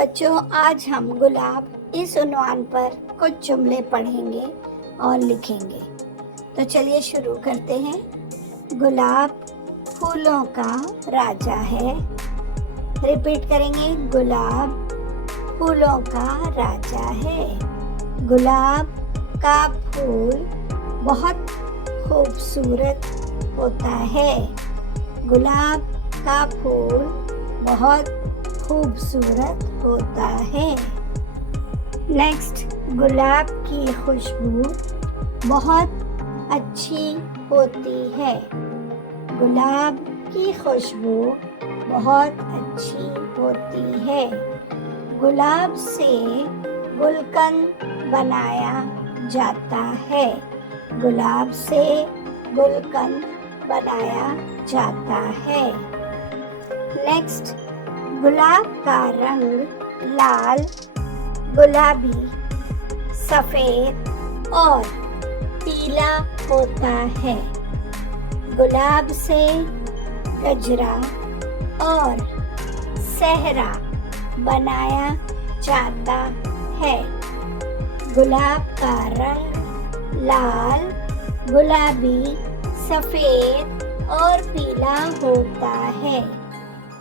बच्चों, आज हम गुलाब इस उन्वान पर कुछ जुमले पढ़ेंगे और लिखेंगे। तो चलिए शुरू करते हैं। गुलाब फूलों का राजा है। रिपीट करेंगे, गुलाब फूलों का राजा है। गुलाब का फूल बहुत खूबसूरत होता है। गुलाब का फूल बहुत खूबसूरत होता है। नेक्स्ट, गुलाब की खुशबू बहुत अच्छी होती है। गुलाब की खुशबू बहुत अच्छी होती है। गुलाब से गुलकंद बनाया जाता है। गुलाब से गुलकंद बनाया जाता है। नेक्स्ट, गुलाब का रंग लाल, गुलाबी, सफ़ेद और पीला होता है। गुलाब से गजरा और सेहरा बनाया जाता है। गुलाब का रंग लाल, गुलाबी, सफ़ेद और पीला होता है।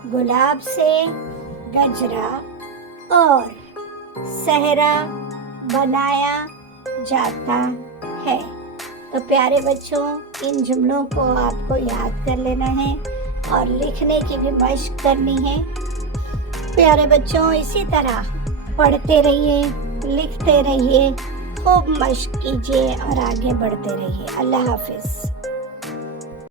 गुलाब से गजरा और सेहरा बनाया जाता है। तो प्यारे बच्चों, इन जुमलों को आपको याद कर लेना है और लिखने की भी मशक करनी है। प्यारे बच्चों, इसी तरह पढ़ते रहिए, लिखते रहिए, खूब मशक कीजिए और आगे बढ़ते रहिए। अल्लाह हाफिज़।